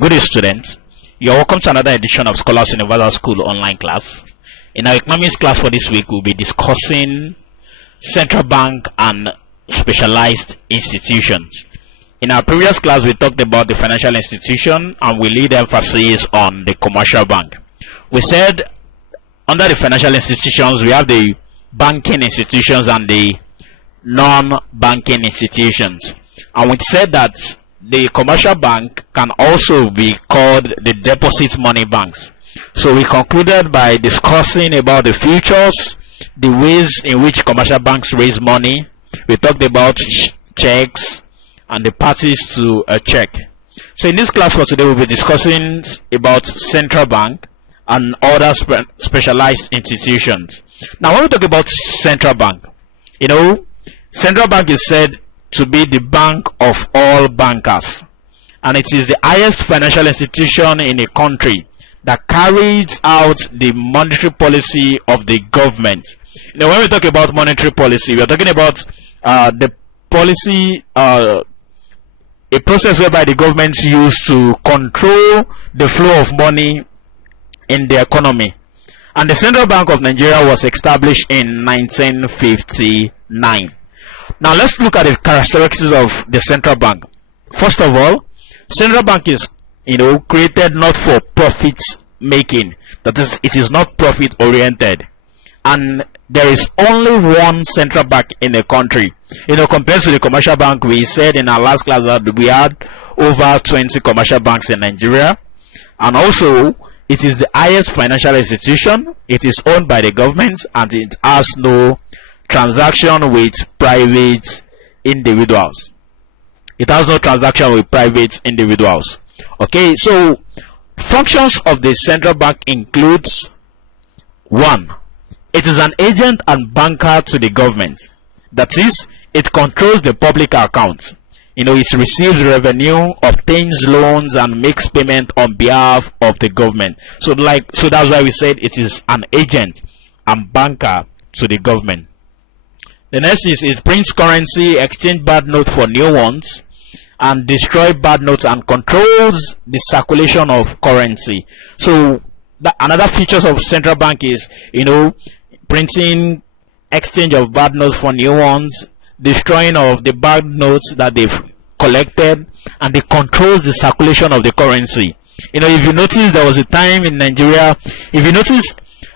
Good day, students. You're welcome to another edition of Scholars Universal School online class. In our economics class for this week, we'll be discussing central bank and specialized institutions. In our previous class, we talked about the financial institution and we laid emphasis on the commercial bank. We said under the financial institutions, we have the banking institutions and the non-banking institutions. And we said that the commercial bank can also be called the deposit money banks. So we concluded by discussing about the features, the ways in which commercial banks raise money. We talked about checks and the parties to a check. So in this class for today, we'll be discussing about central bank and other specialized institutions. Now when we talk about central bank, central bank is said to be the bank of all bankers, and it is the highest financial institution in a country that carries out the monetary policy of the government. When we talk about monetary policy, we are talking about the policy, a process whereby the government use to control the flow of money in the economy. And the Central Bank of Nigeria was established in 1959. Now let's look at the characteristics of the central bank. First of all, central bank is created not for profit making. That is, it is not profit oriented, and there is only one central bank in the country. Compared to the commercial bank, we said in our last class that we had over 20 commercial banks in Nigeria, and also it is the highest financial institution. It is owned by the government and it has no transaction with private individuals. It has no transaction with private individuals. Okay, so functions of the central bank includes: 1. It is an agent and banker to the government. That is, it controls the public accounts. It receives revenue, obtains loans, and makes payment on behalf of the government. So that's why we said it is an agent and banker to the government. The next is it prints currency, exchange bad notes for new ones, and destroy bad notes, and controls the circulation of currency. So another features of central bank is printing, exchange of bad notes for new ones, destroying of the bad notes that they've collected, and it controls the circulation of the currency. If you notice, there was a time in Nigeria, if you notice,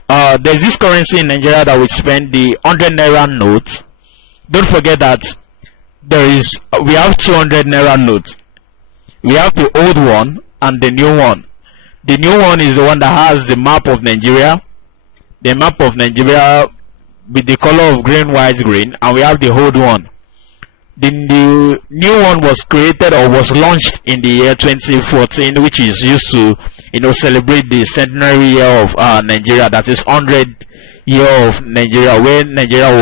there's this currency in Nigeria that we spend the 100 naira notes. Don't forget that we have 200 naira notes. We have the old one and the new one. The new one is the one that has the map of Nigeria, the map of Nigeria with the color of green, white, green, and we have the old one. The new one was created or was launched in the year 2014, which is used to celebrate the centenary year of Nigeria. That is 100 year of Nigeria, when Nigeria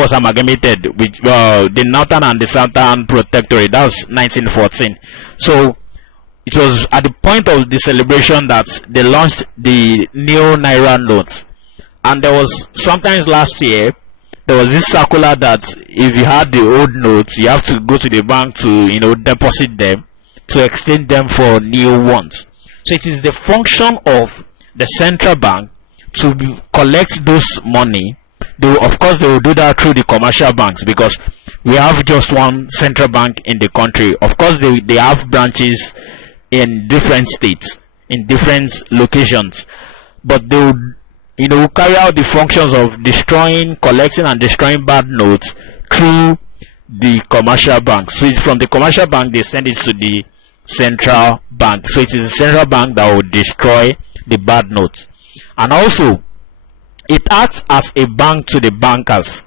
was amalgamated with the Northern and the Southern Protectorate. That was 1914. So it was at the point of the celebration that they launched the new Naira notes. And there was sometimes last year, there was this circular that if you had the old notes, you have to go to the bank to deposit them, to exchange them for new ones. So it is the function of the central bank to collect those money. Of course, they will do that through the commercial banks, because we have just one central bank in the country. Of course, they have branches in different states, in different locations, but they will carry out the functions of collecting and destroying bad notes through the commercial bank. So it's from the commercial bank they send it to the central bank. So it is the central bank that will destroy the bad notes. And also, it acts as a bank to the bankers.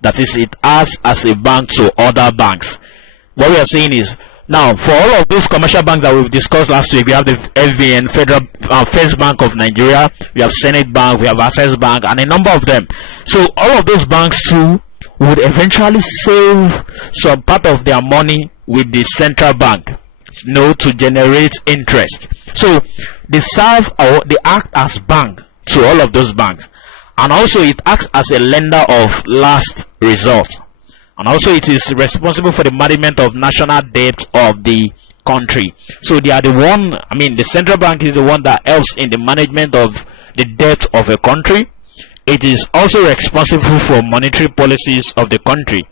That is, it acts as a bank to other banks. What we are saying is, now for all of those commercial banks that we've discussed last week, we have the FBN, Federal First Bank of Nigeria, we have Senate Bank, we have Access Bank, and a number of them. So all of those banks too would eventually save some part of their money with the central bank, to generate interest. So they serve, or they act as bank to all of those banks, and also it acts as a lender of last resort. And also it is responsible for the management of national debt of the country. So they are the one, the central bank is the one that helps in the management of the debt of a country. It is also responsible for monetary policies of the country.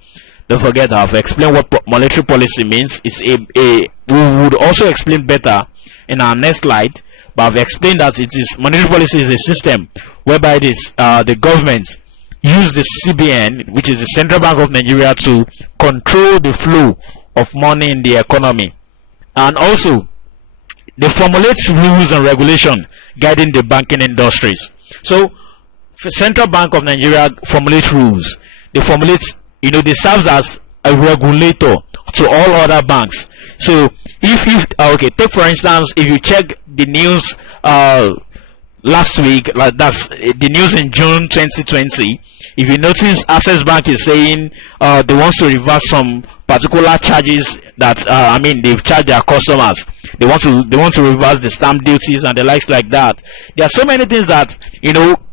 Don't forget, I've explained what monetary policy means. It's we would also explain better in our next slide, but I've explained that monetary policy is a system whereby it is the government use the CBN, which is the Central Bank of Nigeria, to control the flow of money in the economy, and also they formulate rules and regulation guiding the banking industries. So the Central Bank of Nigeria formulate rules. They formulate, they serve as a regulator to all other banks. So take for instance, if you check the news last week, like that's the news in June 2020, if you notice, Access Bank is saying they want to reverse some particular charges that they've charged their customers. They want to reverse the stamp duties and the likes like that. There are so many things that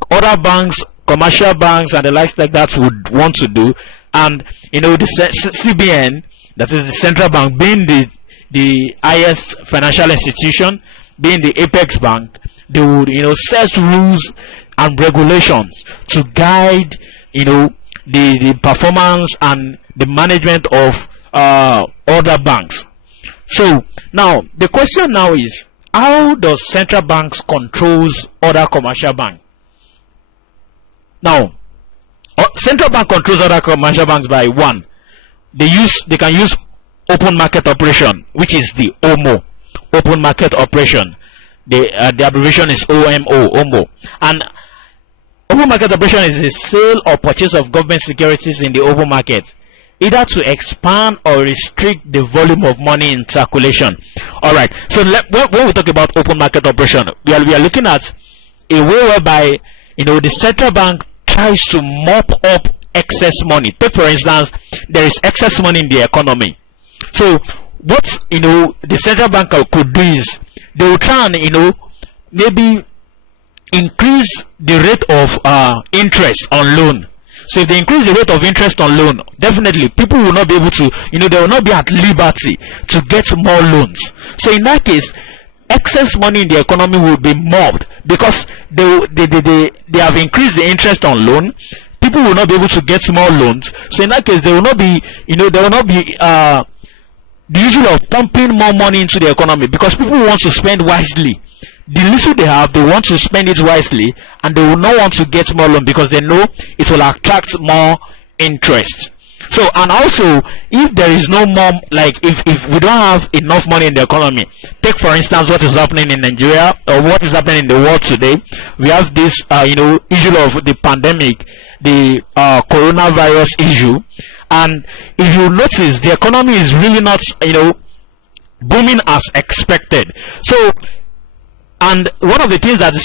other banks, commercial banks and the likes like that would want to do, and the CBN, that is the central bank, being the highest financial institution, being the apex bank, they would set rules and regulations to guide the performance and the management of other banks. So now the question now is, how does central banks controls other commercial banks? Now central bank controls other commercial banks by one, they can use open market operation, which is the OMO, open market operation. The abbreviation is OMO. And open market operation is the sale or purchase of government securities in the open market, either to expand or restrict the volume of money in circulation. Alright, so when we talk about open market operation, we are looking at a way whereby the central bank tries to mop up excess money. Take for instance, there is excess money in the economy. So what the central bank could do is they will try and maybe increase the rate of interest on loan. So if they increase the rate of interest on loan, definitely people will not be able to, they will not be at liberty to get more loans. So in that case, excess money in the economy will be mobbed because they have increased the interest on loan. People will not be able to get more loans. So in that case, there will not be, the issue of pumping more money into the economy, because people want to spend wisely. The little they have, they want to spend it wisely, and they will not want to get more loan because they know it will attract more interest. So, and also, if there is no more, like if we don't have enough money in the economy, take for instance what is happening in Nigeria or what is happening in the world today. We have this issue of the pandemic, the coronavirus issue. And if you notice, the economy is really not, booming as expected. So, and one of the things that the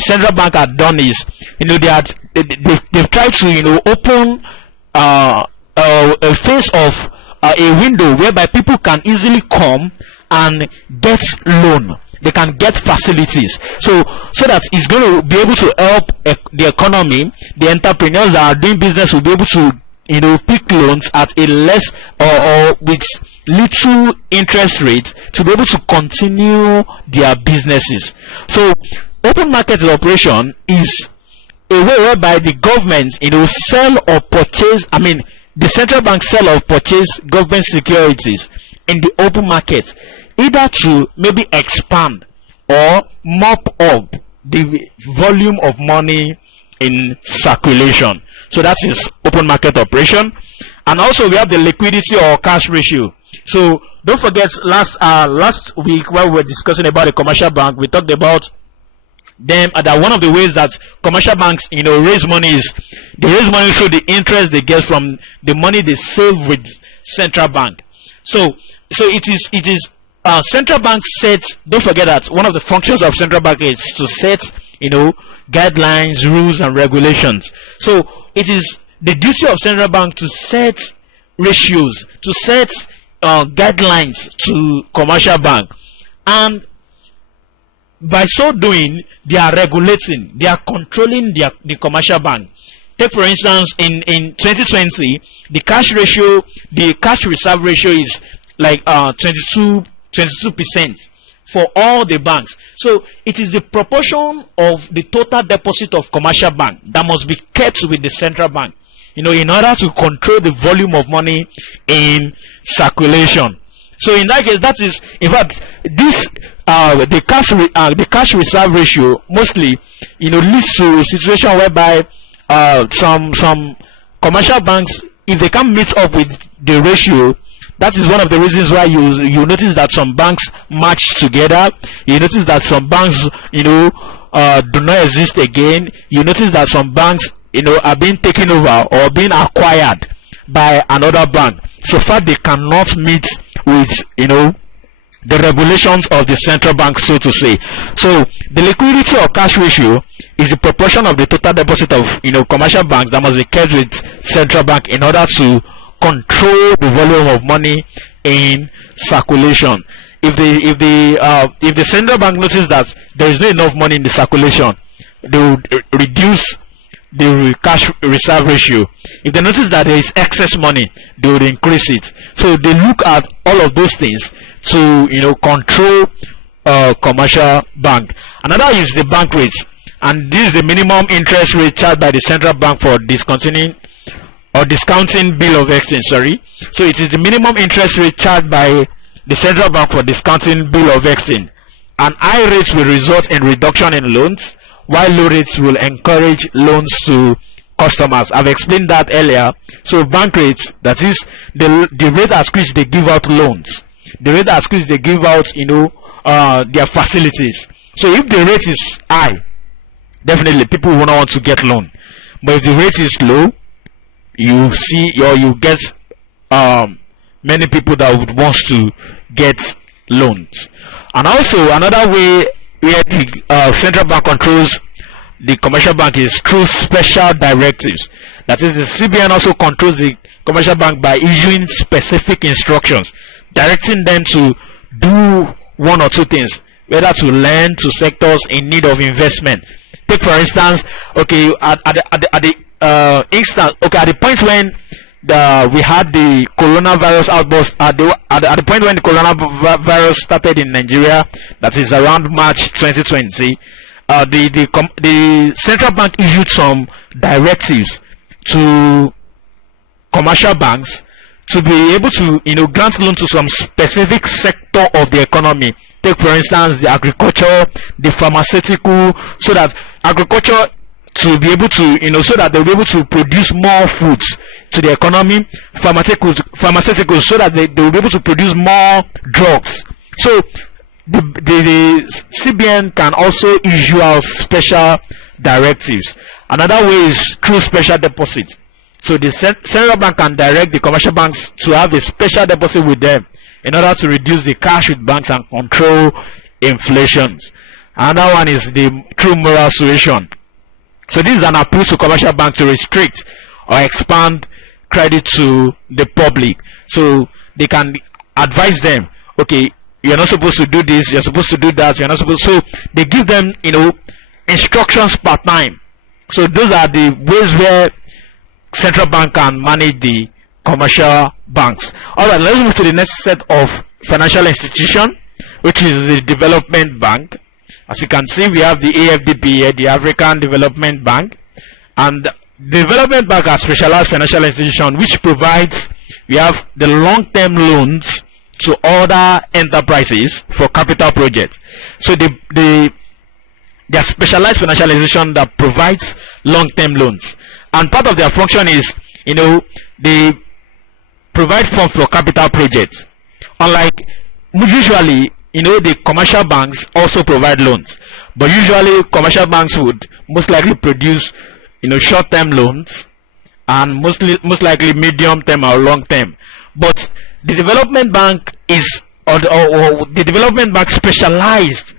central bank had done is, they've tried to, open a face of a window whereby people can easily come and get loan. They can get facilities, so that it's going to be able to help the economy. The entrepreneurs that are doing business will be able to pick loans at a less or with little interest rate to be able to continue their businesses. So open market operation is a way whereby the government sell or purchase, the central bank sell or purchase government securities in the open market, either to maybe expand or mop up the volume of money in circulation. So that is open market operation. And also we have the liquidity or cash ratio. So don't forget, last week when we were discussing about the commercial bank, we talked about them, that one of the ways that commercial banks raise money is they raise money through the interest they get from the money they save with central bank. So it is central bank sets. Don't forget that one of the functions of central bank is to set guidelines, rules and regulations. So it is the duty of central bank to set ratios, to set guidelines to commercial bank, and by so doing they are regulating, they are controlling the commercial bank. Take for instance, in 2020, the cash ratio, the cash reserve ratio is like 22 22% for all the banks. So it is the proportion of the total deposit of commercial bank that must be kept with the central bank, in order to control the volume of money in circulation. So in that case, that is, in fact, this the cash reserve ratio mostly, leads to a situation whereby some commercial banks, if they can't meet up with the ratio, that is one of the reasons why you notice that some banks match together. You notice that some banks, do not exist again. You notice that some banks, are being taken over or being acquired by another bank. So far, they cannot meet with, the regulations of the central bank, so to say. So the liquidity or cash ratio is the proportion of the total deposit of, commercial banks that must be kept with central bank in order to control the volume of money in circulation. If the central bank notices that there is not enough money in the circulation, they will reduce the cash reserve ratio. If they notice that there is excess money, they will increase it. So they look at all of those things to control commercial bank. Another is the bank rates, and this is the minimum interest rate charged by the central bank for discontinuing or discounting bill of exchange. So it is the minimum interest rate charged by the central bank for discounting bill of exchange. And high rates will result in reduction in loans, while low rates will encourage loans to customers. I've explained that earlier. So bank rates, that is the rate at which they give out loans, the rate at which they give out their facilities. So if the rate is high, definitely people will not want to get loan. But if the rate is low, you get many people that would want to get loans. And also another way where the central bank controls the commercial bank is through special directives. That is, the CBN also controls the commercial bank by issuing specific instructions, directing them to do one or two things, whether to lend to sectors in need of investment. Take for instance, at the point when we had the coronavirus outburst, at the point when the coronavirus started in Nigeria, that is around March 2020, the central bank issued some directives to commercial banks to be able to grant loan to some specific sector of the economy. Take for instance the agriculture, the pharmaceutical, so that agriculture to be able to so that they'll be able to produce more foods to the economy, pharmaceuticals so that they will be able to produce more drugs. So the CBN can also issue out special directives. Another way is through special deposit. So the central bank can direct the commercial banks to have a special deposit with them in order to reduce the cash with banks and control inflation. Another one is the true moral suasion. So this is an approach to commercial banks to restrict or expand credit to the public. So they can advise them, okay, you're not supposed to do this, you're supposed to do that, you're not supposed. So they give them, instructions per time. So those are the ways where central bank can manage the commercial banks. All right, let's move to the next set of financial institution, which is the development bank. As you can see, we have the AFDB here, the African Development Bank, and the development bank are specialized financial institution which provides, we have the long-term loans to other enterprises for capital projects. So they are specialized financial institution that provides long-term loans, and part of their function is, they provide funds for capital projects. Unlike usually, the commercial banks also provide loans, but usually commercial banks would most likely produce, short-term loans, and most likely medium-term or long-term. But the development bank is, or the development bank specialized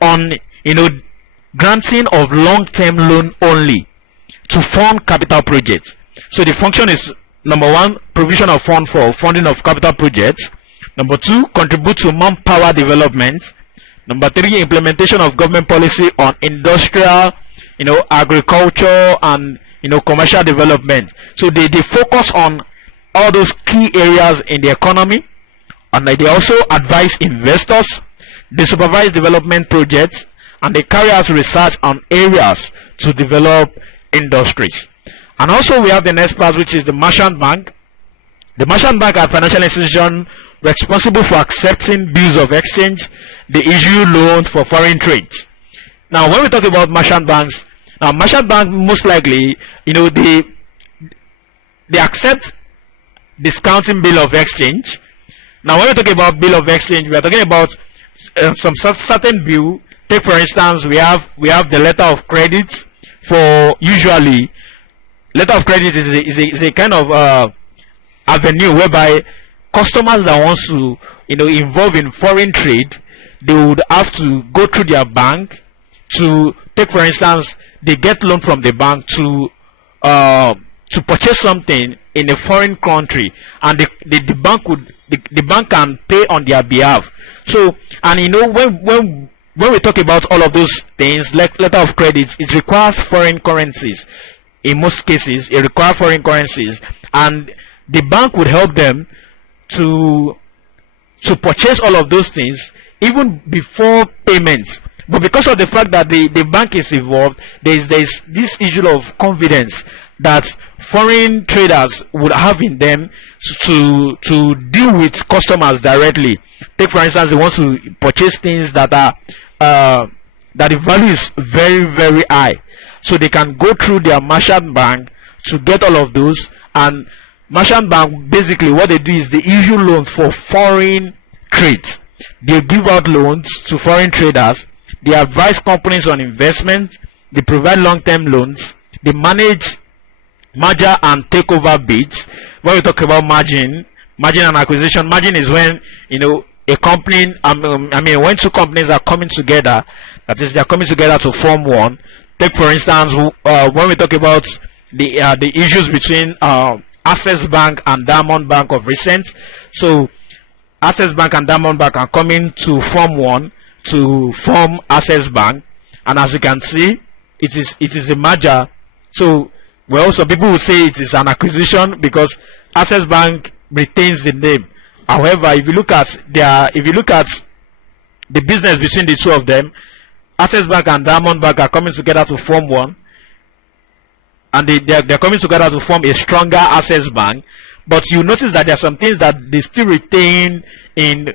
on, granting of long-term loan only to fund capital projects. So the function is, number one, provision of fund for funding of capital projects. Number two, contribute to manpower development. Number three, implementation of government policy on industrial, agriculture and, commercial development. So they focus on all those key areas in the economy, and they also advise investors, they supervise development projects, and they carry out research on areas to develop industries. And also we have the next part, which is the merchant bank. The merchant bank are financial institutions responsible for accepting bills of exchange. They issue loans for foreign trade. Now when we talk about merchant banks, now merchant bank most likely, they accept discounting bill of exchange. Now when we talk about bill of exchange, we are talking about some certain bill. Take for instance, we have the letter of credit. For usually, letter of credit is a kind of avenue whereby customers that wants to involve in foreign trade, they would have to go through their bank to take for instance, they get loan from the bank to purchase something in a foreign country, and the bank can pay on their behalf. So, and when we talk about all of those things, like letter of credit, it requires foreign currencies. In most cases, it requires foreign currencies, and the bank would help them to purchase all of those things even before payments. But because of the fact that the bank is involved, there's this issue of confidence that foreign traders would have in them to deal with customers directly. Take for instance, they want to purchase things that are that the value is very, very high, so they can go through their merchant bank to get all of those. And merchant bank, basically what they do is they issue loans for foreign trades. They give out loans to foreign traders. They advise companies on investment. They provide long-term loans. They manage merger and takeover bids. When we talk about margin and acquisition, margin is when a company, when two companies are coming together, that is, they are coming together to form one. Take for instance, when we talk about the issues between Access Bank and Diamond Bank of recent. So Access Bank and Diamond Bank are coming to form one, to form Access Bank, and as you can see, it is a merger. So some people would say it is an acquisition because Access Bank retains the name. However, if you look at the business between the two of them, Access Bank and Diamond Bank are coming together to form one, and they're coming together to form a stronger Access Bank. But you notice that there are some things that they still retain in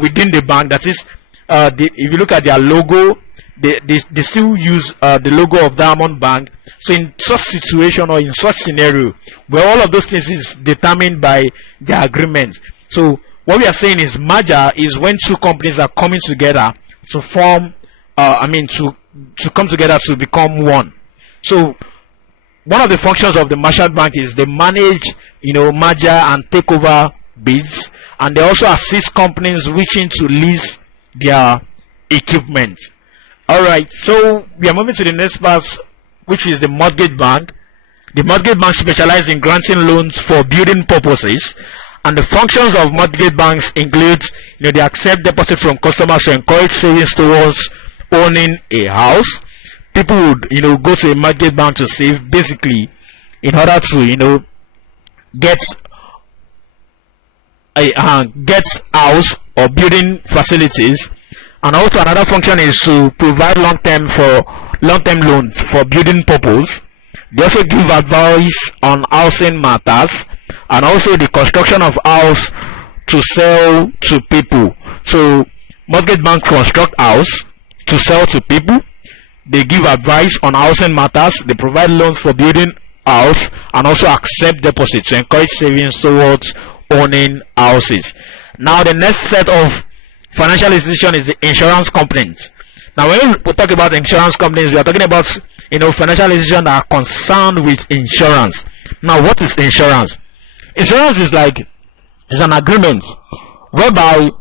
within the bank. That is, if you look at their logo, they still use the logo of Diamond Bank. So in such situation or in such scenario where all of those things is determined by the agreement. So what we are saying is merger is when two companies are coming together to form, to come together to become one. So one of the functions of the merchant bank is they manage, merger and takeover bids, and they also assist companies wishing to lease their equipment. Alright, so we are moving to the next part, which is the mortgage bank. The mortgage bank specializes in granting loans for building purposes, and the functions of mortgage banks include, they accept deposits from customers to encourage savings towards owning a house. People would, go to a mortgage bank to save, basically, in order to, get house or building facilities. And also another function is to provide long-term loans for building purpose. They also give advice on housing matters, and also the construction of house to sell to people. So mortgage bank construct house to sell to people. They give advice on housing matters. They provide loans for building house, and also accept deposits to encourage savings towards owning houses. Now the next set of financial institution is the insurance companies. Now when we talk about insurance companies, we are talking about financial institutions that are concerned with insurance. Now what is insurance? Insurance is an agreement whereby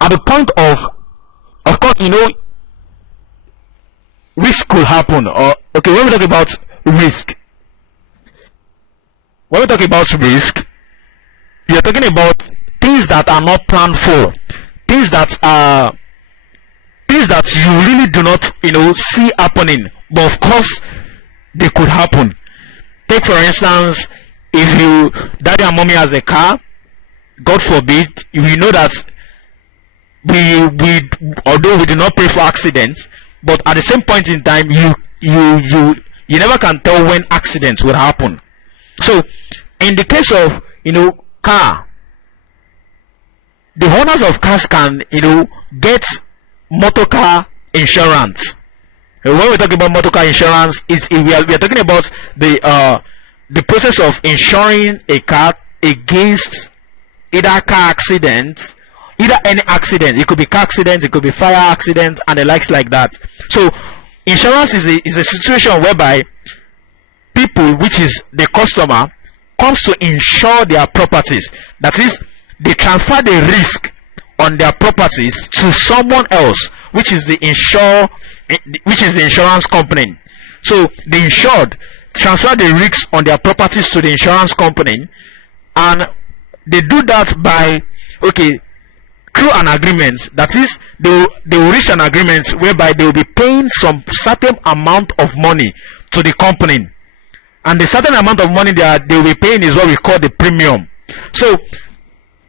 at the point of course, risk could happen. Or when we talk about risk, we are talking about things that are not planned for, things that you really do not see happening, but of course they could happen. Take for instance, if you daddy and mommy has a car, God forbid, we know that we although we do not pray for accidents, but at the same point in time, you never can tell when accidents will happen. So in the case of car, the owners of cars can get motor car insurance. When we talk about motor car insurance, we are talking about the process of insuring a car against either car accidents, either any accident. It could be car accident, it could be fire accident, and the likes like that. So insurance is a situation whereby people, which is the customer, comes to insure their properties. That is, they transfer the risk on their properties to someone else, which is the insurance company. So the insured transfer the risks on their properties to the insurance company, and they do that by through an agreement. That is, they will reach an agreement whereby they will be paying some certain amount of money to the company, and the certain amount of money they will be paying is what we call the premium. So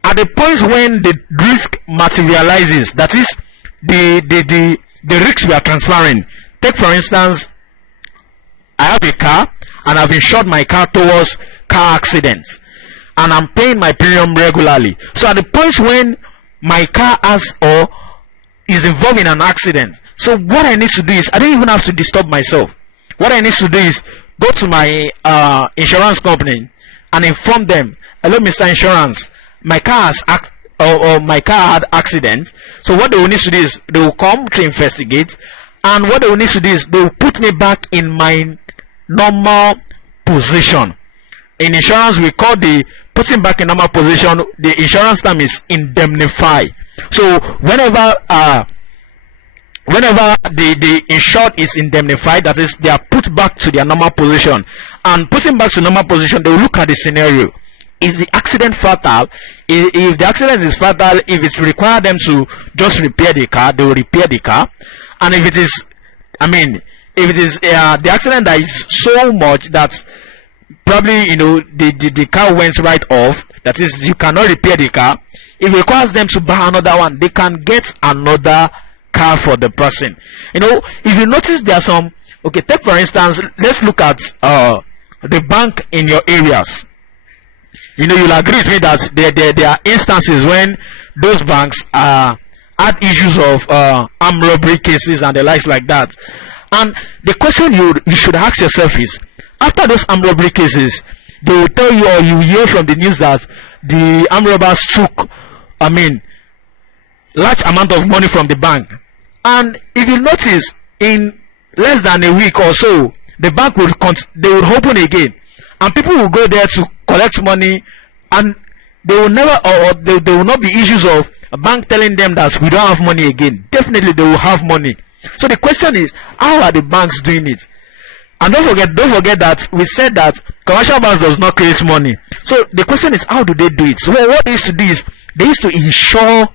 at the point when the risk materializes, that is the risk we are transferring. Take for instance, I have a car and I've insured my car towards car accidents, and I'm paying my premium regularly. So at the point when my car has or is involved in an accident, so what I need to do is, I don't even have to disturb myself. What I need to do is go to my insurance company and inform them, hello Mr. Insurance, my car has or my car had accident. So what they will need to do is they will come to investigate, and what they will need to do is they will put me back in my normal position. In insurance, we call the putting back in normal position, the insurance term is indemnify. So whenever the insured is indemnified, that is, they are put back to their normal position. And putting back to normal position, they will look at the scenario. Is the accident fatal? If the accident is fatal, if it requires them to just repair the car, they will repair the car. And if it is, the accident that is so much that probably the car went right off, that is, you cannot repair the car, if it requires them to buy another one, they can get another car for the person. If you notice, there are some, take for instance, let's look at the bank in your areas. You'll agree with me that there are instances when those banks had issues of armed robbery cases and the likes like that. And the question you should ask yourself is, after those armed robbery cases, they will tell you, or you hear from the news, that the armed robbers took large amount of money from the bank. And if you notice, in less than a week or so, the bank will open again, and people will go there to collect money, and they will never, or there will not be issues of a bank telling them that we don't have money again. Definitely they will have money. So the question is, how are the banks doing it? And don't forget that we said that commercial banks does not create money. So the question is, how do they do it? So what they used to do is, they used to insure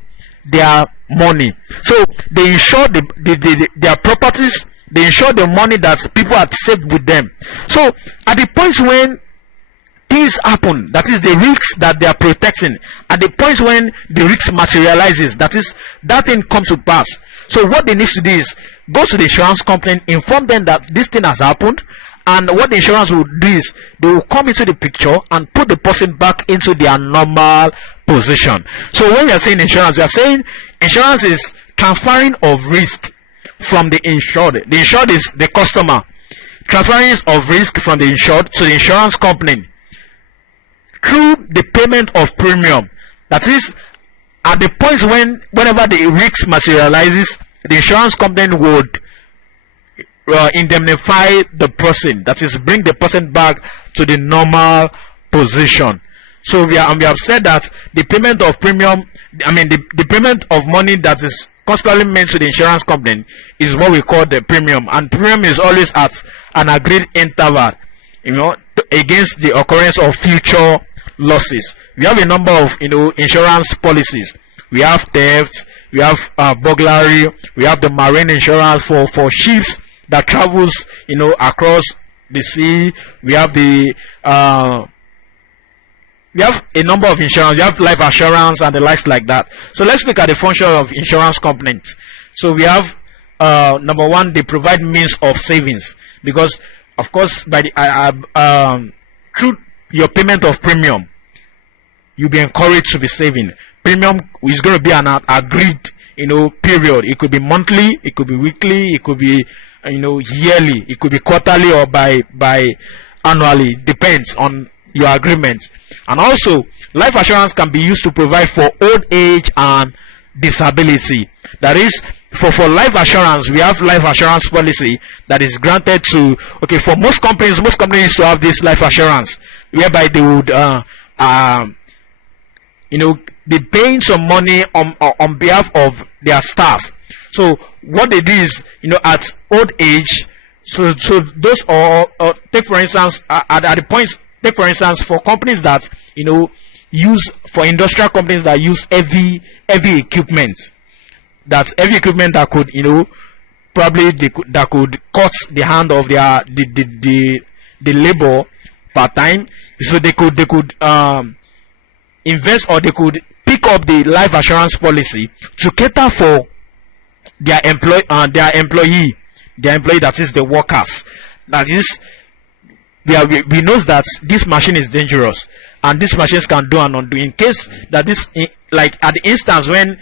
their money. So they insure their properties, they insure the money that people had saved with them. So at the point when things happen, that is the risks that they are protecting, at the point when the risk materializes, that is, that thing comes to pass. So what they need to do is go to the insurance company, inform them that this thing has happened, and what the insurance will do is they will come into the picture and put the person back into their normal position. So when we are saying insurance, we are saying insurance is transferring of risk from the insured. The insured is the customer. Transferring of risk from the insured to the insurance company through the payment of premium. That is, at the point whenever the risk materializes, the insurance company would indemnify the person, that is, bring the person back to the normal position. So we have said that the payment of premium, the payment of money that is constantly made to the insurance company is what we call the premium, and premium is always at an agreed interval, against the occurrence of future losses. We have a number of insurance policies. We have theft, we have burglary, we have the marine insurance for ships that travels across the sea. We have the we have a number of insurance. We have life assurance and the likes like that. So let's look at the function of insurance companies. So we have number one, they provide means of savings, because of course by the through your payment of premium, you'll be encouraged to be saving. Premium is going to be an agreed, period. It could be monthly, it could be weekly, it could be yearly, it could be quarterly, or by annually. Depends on your agreement. And also, life assurance can be used to provide for old age and disability. That is, for life assurance, we have life assurance policy that is granted to, for most companies used to have this life assurance, whereby they would be paying some money on behalf of their staff. So what they do is, at old age, so those take for instance at the points, take for instance for companies that use, for industrial companies that use heavy equipment, that heavy equipment that could probably that could cut the hand of their the labor per time. So they could invest, or they could pick up the life assurance policy to cater for their employee, that is the workers. That is, we know that this machine is dangerous, and these machines can do and undo. In case that this, like at the instance when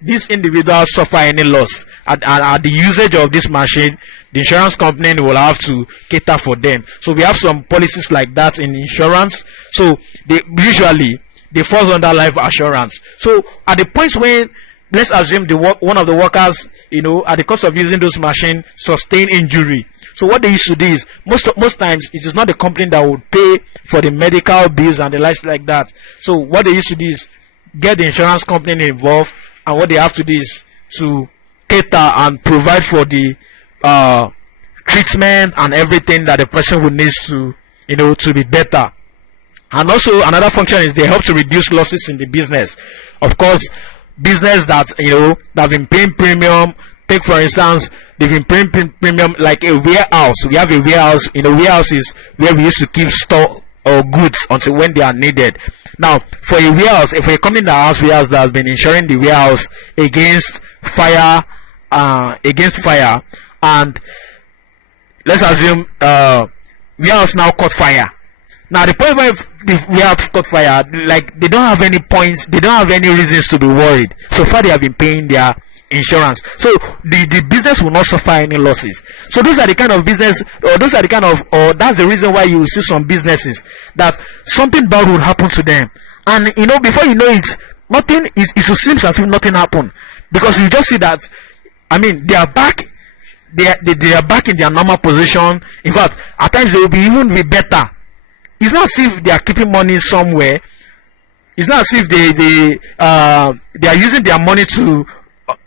these individuals suffer any loss at the usage of this machine, the insurance company will have to cater for them. So we have some policies like that in insurance. So they usually falls under life assurance. So at the point when, let's assume one of the workers, at the cost of using those machines, sustain injury. So what they used to do is, most times it is not the company that would pay for the medical bills and the likes like that. So what they used to do is get the insurance company involved, and what they have to do is to cater and provide for the treatment and everything that the person would need to to be better. And also another function is they help to reduce losses in the business. Of course, business that that have been paying premium, take for instance, they've been paying premium, like a warehouse. We have a warehouse. Warehouse is where we used to keep store or goods until when they are needed. Now, for a warehouse, if a company that has warehouse that has been insuring the warehouse against fire, and let's assume warehouse now caught fire. Now, the point where the warehouse caught fire, like they don't have any points, they don't have any reasons to be worried. So far, they have been paying their insurance, so the business will not suffer any losses. So those are the kind of business, or that's the reason why you see some businesses that something bad will happen to them, and before you know it, it will seem as if nothing happened, because you just see that, they are back, they are back in their normal position. In fact, at times they will be even be better. It's not as if they are keeping money somewhere. It's not as if they are using their money to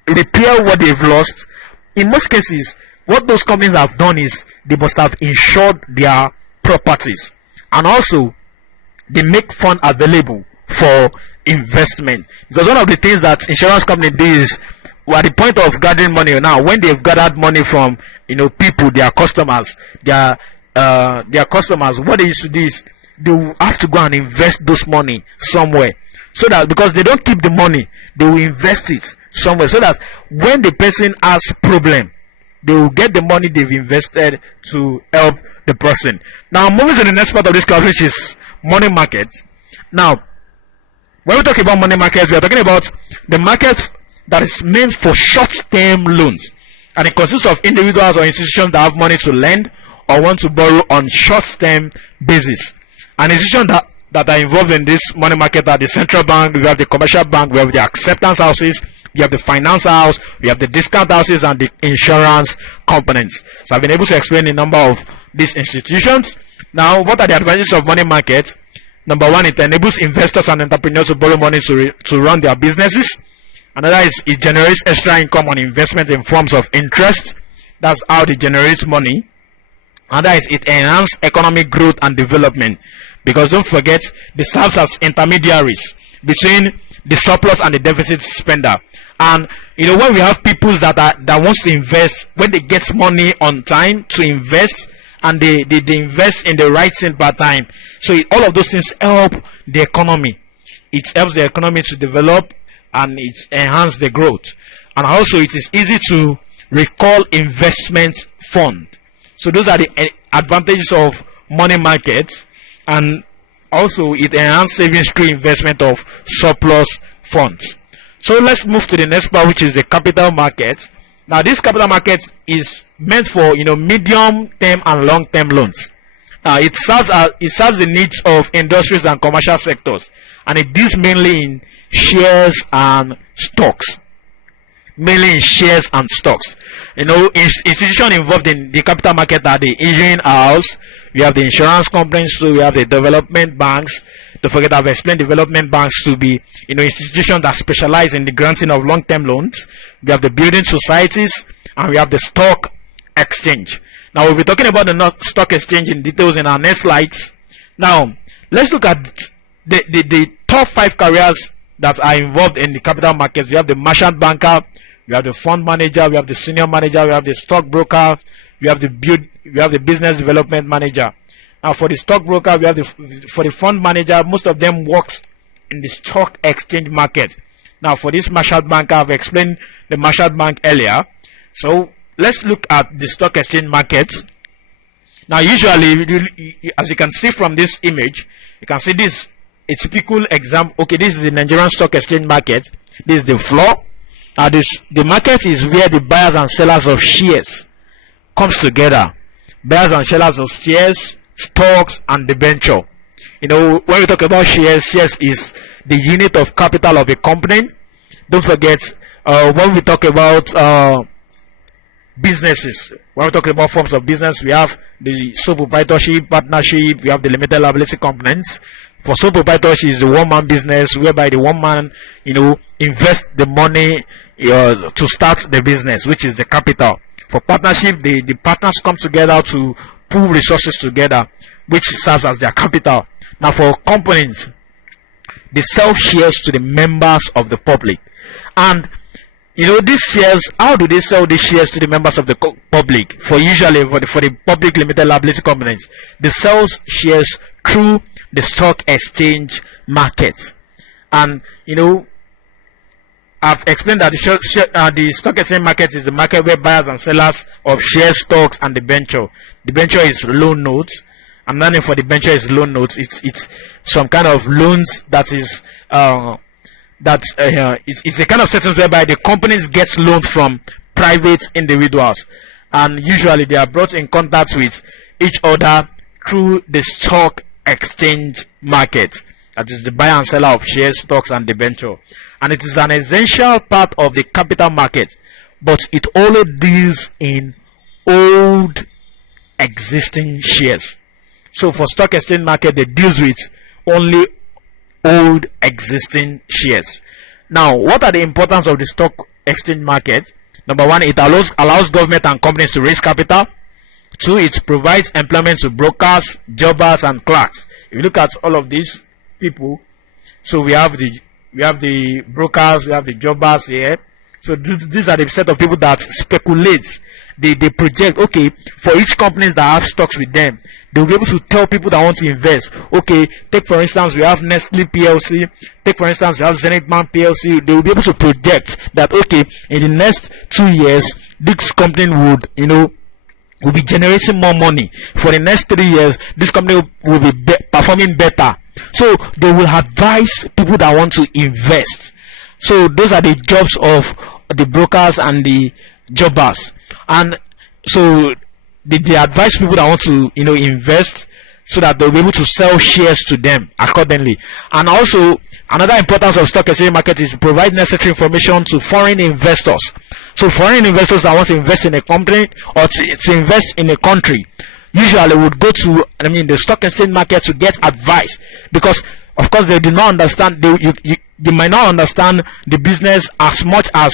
repair what they've lost. In most cases, what those companies have done is they must have insured their properties, and also they make fund available for investment. Because one of the things that insurance company do is, at the point of gathering money, now when they've gathered money from people, their customers, what they used to do is they will have to go and invest those money somewhere, so that, because they don't keep the money, they will invest it somewhere, so that when the person has problem, they will get the money they've invested to help the person. Now, moving to the next part of this class, which is money market. Now, when we talk about money market, we are talking about the market that is meant for short-term loans, and it consists of individuals or institutions that have money to lend or want to borrow on short-term basis. An institution that are involved in this money market are the central bank, we have the commercial bank, we have the acceptance houses, we have the finance house, we have the discount houses, and the insurance components. So I've been able to explain a number of these institutions. Now, what are the advantages of money market? Number one, it enables investors and entrepreneurs to borrow money to run their businesses. Another is it generates extra income on investment in forms of interest. That's how they generate money. Another is it enhances economic growth and development, because don't forget, they serve as intermediaries between the surplus and the deficit spender. And when we have people that wants to invest, when they get money on time to invest, and they invest in the right thing per time. So all of those things help the economy. It helps the economy to develop, and it enhances the growth. And also it is easy to recall investment fund. So those are the advantages of money markets, and also it enhances savings through investment of surplus funds. So let's move to the next part, which is the capital market. Now this capital market is meant for medium term and long term loans. It serves the needs of industries and commercial sectors, and it deals mainly in shares and stocks. Institutions involved in the capital market are the issuing house, we have the insurance companies, so we have the development banks. Don't forget, I've explained development banks to be institutions that specialize in the granting of long-term loans. We have the building societies, and we have the stock exchange. Now we'll be talking about the stock exchange in details in our next slides. Now let's look at the top 5 careers that are involved in the capital markets. We have the merchant banker, we have the fund manager, we have the senior manager, we have the stockbroker, we have the business development manager. Now for the stockbroker, for the fund manager, most of them works in the stock exchange market. Now for this merchant banker, I've explained the merchant bank earlier. So let's look at the stock exchange markets. Now usually, as you can see from this image, you can see this a typical example. Okay, this is the Nigerian stock exchange market. This is the floor. The market is where the buyers and sellers of shares comes together. Buyers and sellers of shares, stocks, and debenture. When we talk about shares is the unit of capital of a company. Don't forget, when we talk about businesses, when we talk about forms of business, we have the sole proprietorship, partnership, we have the limited liability components. For sole proprietorship is the one-man business, whereby the one man invest the money to start the business, which is the capital. For partnership, the partners come together to pool resources together, which serves as their capital. Now for companies, they sell shares to the members of the public. And these shares, how do they sell these shares to the members of the public? For the public limited liability companies, they sell shares through the stock exchange market. And I've explained that the stock exchange market is the market where buyers and sellers of shares, stocks, and debenture. Debenture is loan notes. Another name for debenture is loan notes. It's some kind of loans that is it's a kind of settings whereby the companies get loans from private individuals, and usually they are brought in contact with each other through the stock exchange market. That is the buyer and seller of shares, stocks, and debenture. And it is an essential part of the capital market, but it only deals in old existing shares. So for stock exchange market, they deals with only old existing shares. Now, what are the importance of the stock exchange market? Number one, it allows government and companies to raise capital. Two, it provides employment to brokers, jobbers, and clerks. If you look at all of these people, so we have the brokers, we have the jobbers here. So these are the set of people that speculate. They project, okay, for each companies that have stocks with them, they'll be able to tell people that want to invest. Okay, take for instance, we have Nestle PLC. Take for instance, we have Zenithman PLC. They will be able to project that, okay, in the next 2 years, this company would, will be generating more money. For the next 3 years, this company will be performing better. So they will advise people that want to invest. So those are the jobs of the brokers and the jobbers. And so they advise people that want to invest, so that they'll be able to sell shares to them accordingly. And also another importance of stock exchange market is to provide necessary information to foreign investors. So foreign investors that want to invest in a company or to invest in a country usually would go to the stock exchange market to get advice, because of course they do not understand, they might not understand the business as much as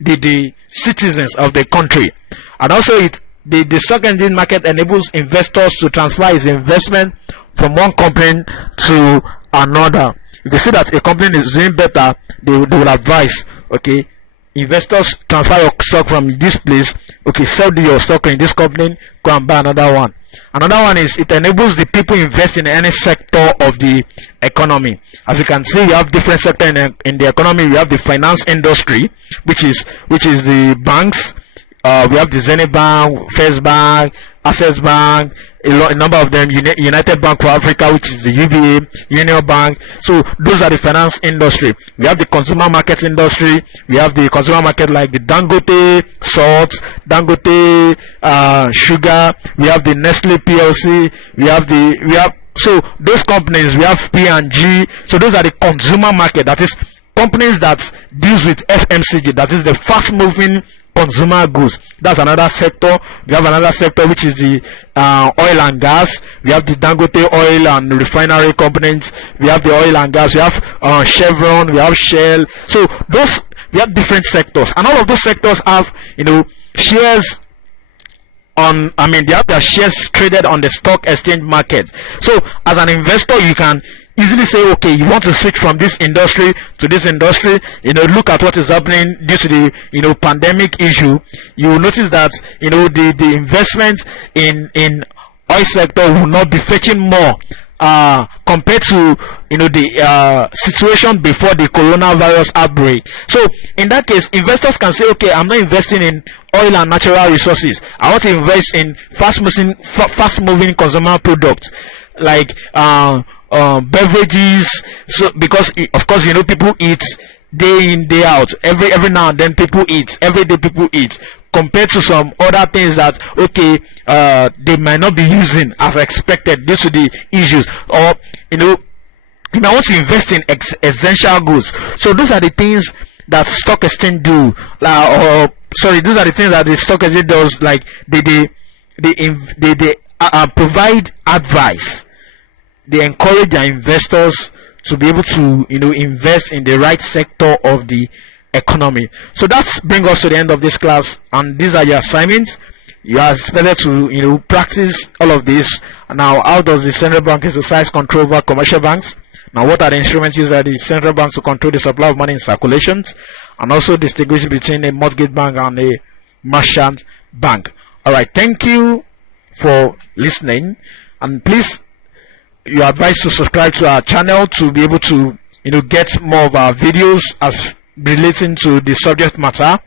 the citizens of the country. And also the stock exchange market enables investors to transfer his investment from one company to another. If they see that a company is doing better, they will advise, okay, investors, transfer your stock from this place, okay, sell your stock in this company, go and buy another one. Another one is it enables the people invest in any sector of the economy. As you can see, you have different sectors in the economy. You have the finance industry, which is the banks. We have the Zenith Bank, First Bank, Access Bank, a number of them, United Bank for Africa, which is the UBA, Union Bank. So those are the finance industry. We have the consumer market industry. We have the consumer market like the Dangote salt, Dangote sugar. We have the Nestle PLC. So those companies, we have P&G. So those are the consumer market. That is companies that deals with FMCG. That is the fast moving consumer goods. That's another sector. We have another sector which is the oil and gas. We have the Dangote oil and refinery companies. We have the oil and gas. We have Chevron. We have Shell. So those, we have different sectors, and all of those sectors have shares on, they have their shares traded on the stock exchange market. So as an investor, you can easily say, okay, you want to switch from this industry to this industry. Look at what is happening due to the pandemic issue. You will notice that the investment in oil sector will not be fetching more compared to the situation before the coronavirus outbreak. So in that case, investors can say, okay, I'm not investing in oil and natural resources. I want to invest in fast moving consumer products like beverages. So because of course people eat day in day out, every now and then people eat, every day people eat, compared to some other things that they might not be using as expected due to the issues, or you might want to invest in essential goods. So those are the things that stock exchange do, those are the things that the stock exchange does. Like they provide advice. They encourage their investors to be able to invest in the right sector of the economy. So that brings us to the end of this class, and these are your assignments. You are expected to practice all of this. Now, how does the central bank exercise control over commercial banks? Now, what are the instruments used by the central banks to control the supply of money in circulations, and also distinguish between a mortgage bank and a merchant bank? All right, thank you for listening, and please, you are advised to subscribe to our channel to be able to get more of our videos as relating to the subject matter.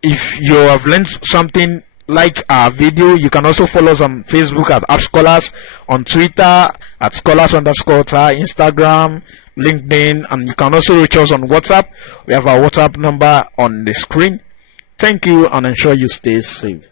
If you have learned something like our video, you can also follow us on Facebook at App Scholars, on Twitter at Scholars_, Instagram, LinkedIn, and you can also reach us on WhatsApp. We have our WhatsApp number on the screen. Thank you, and ensure you stay safe.